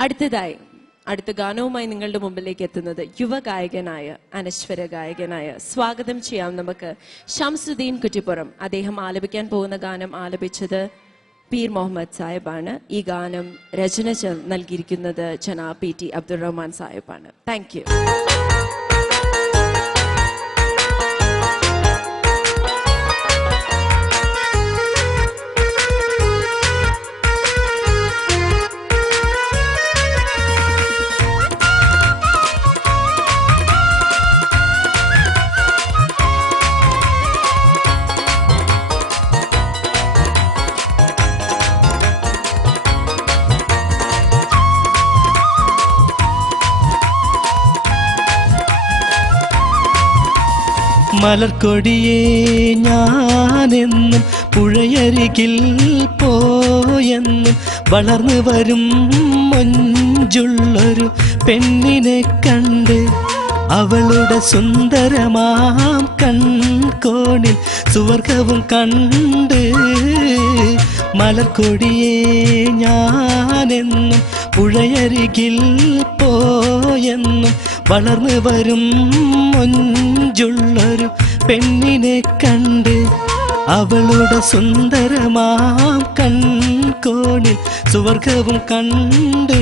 അടുത്ത ഗാനവുമായി നിങ്ങളുടെ മുമ്പിലേക്ക് എത്തുന്നത് യുവഗായകനായ അനശ്വര ഗായകനായ സ്വാഗതം ചെയ്യാം നമുക്ക് ഷംസുദ്ദീൻ കുറ്റിപ്പുറം. അദ്ദേഹം ആലപിക്കാൻ പോകുന്ന ഗാനം ആലപിച്ചത് പീർ മുഹമ്മദ് സാഹിബാണ്. ഈ ഗാനം രചന നൽകിയിരിക്കുന്നത് ജനാബ് PT അബ്ദുറഹ്മാൻ സാഹിബാണ്. Thank you. മലർക്കൊടിയേ ഞാനെന്നും പുഴയരികിൽ പോയെന്നും വളർന്നു വരും മൊഞ്ചുള്ളൊരു പെണ്ണിനെ കണ്ട് അവളുടെ സുന്ദരമാം കൺകോണിൽ സുവർഗവും കണ്ട്. മലർക്കൊടിയേ ഞാനെന്നും പുഴയരികിൽ പോയെന്നും വളർന്നു വരും മൊഞ്ചുള്ളൊരു പെണ്ണിനെ കണ്ട് അവളുടെ സുന്ദരമാം കൺകോണിൽ സുവർഗവും കണ്ട്.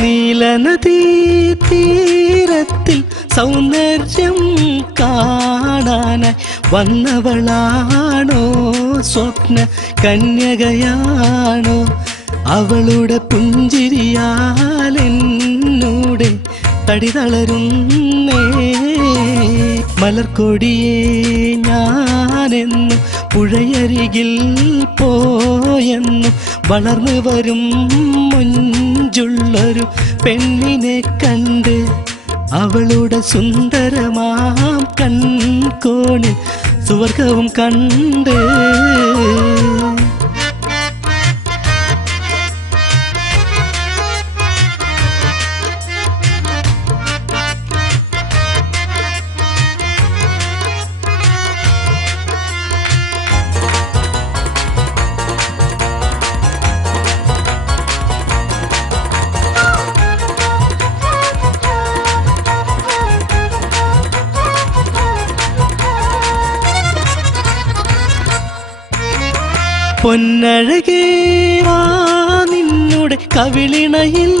നീലനദീ തീരത്തിൽ സൗന്ദര്യം കാണാനായി വന്നവളാണോ സ്വപ്ന കന്യകയാണോ? അവളുടെ പുഞ്ചിരിയാലെന്നൂടെ തടി തളരുന്നേ. മലർക്കൊടിയേ ഞാനെന്നും പുഴയരികിൽ പോയെന്നും വളർന്നു വരും മൊഞ്ചുള്ളൊരു പെണ്ണിനെ കണ്ട് അവളുടെ സുന്ദരമാം കൺകോണിൽ സുവർഗവും കണ്ട്. പൊന്നഴകേ വാ നിന്നുടെ കവിളിണയിൽ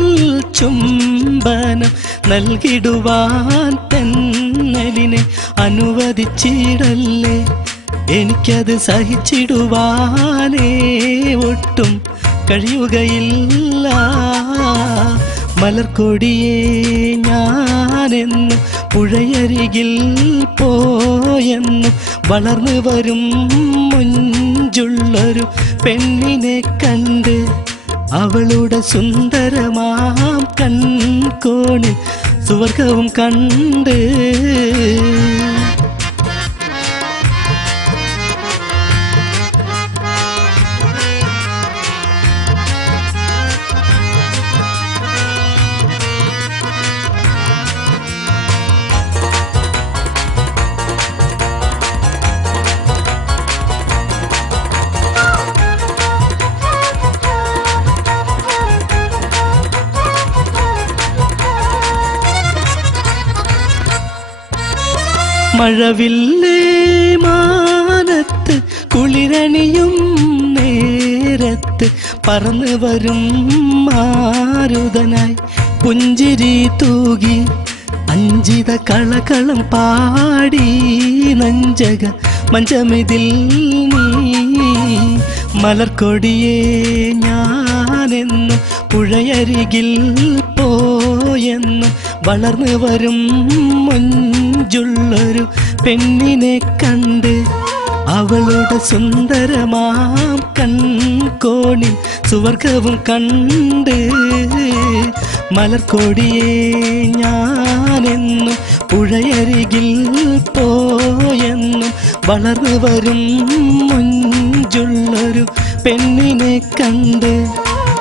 ചുംബനം നൽകിടുവാൻ തെന്നലിനെ അനുവദിച്ചിടല്ലേ. എനിക്കത് സഹിച്ചിടുവാനേ ഒട്ടും കഴിയുകയില്ല. മലർക്കൊടിയേ ഞാനെന്നും പുഴയരികിൽ പോയെന്നും വളർന്നു വരും മൊഞ്ചുള്ളൊരു പെണ്ണിനെ കണ്ട് അവളുടെ സുന്ദരമാം കൺകോണിൽ സുവർഗവും കണ്ട്. മഴവില്ലേ മാനത്ത് കുളിരണിയും നേരത്ത് പറന്നു വരും മാരുതനായി പുഞ്ചിരി തൂകി അഞ്ചിത കളകളം പാടി നഞ്ചക മഞ്ചമിതിൽ നീ. മലർക്കൊടിയേ ഞാനെന്നും പുഴയരികിൽ പോയെന്നും വളർന്നു വരും മൊഞ്ചുള്ളൊരു പെണ്ണിനെ കണ്ട് അവളുടെ സുന്ദരമാം കൺകോണിൽ സുവർഗവും കണ്ട് മലർക്കൊടിയെ ഞാനെന്നും പുഴയരികിൽ പോയെന്നും വളർന്നു വരും മുഞ്ചുള്ളൊരു പെണ്ണിനെ കണ്ട്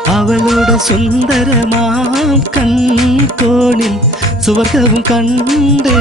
അവളുടെ സുന്ദരമാം കൺകോണിൽ സുവർഗവും കണ്ട്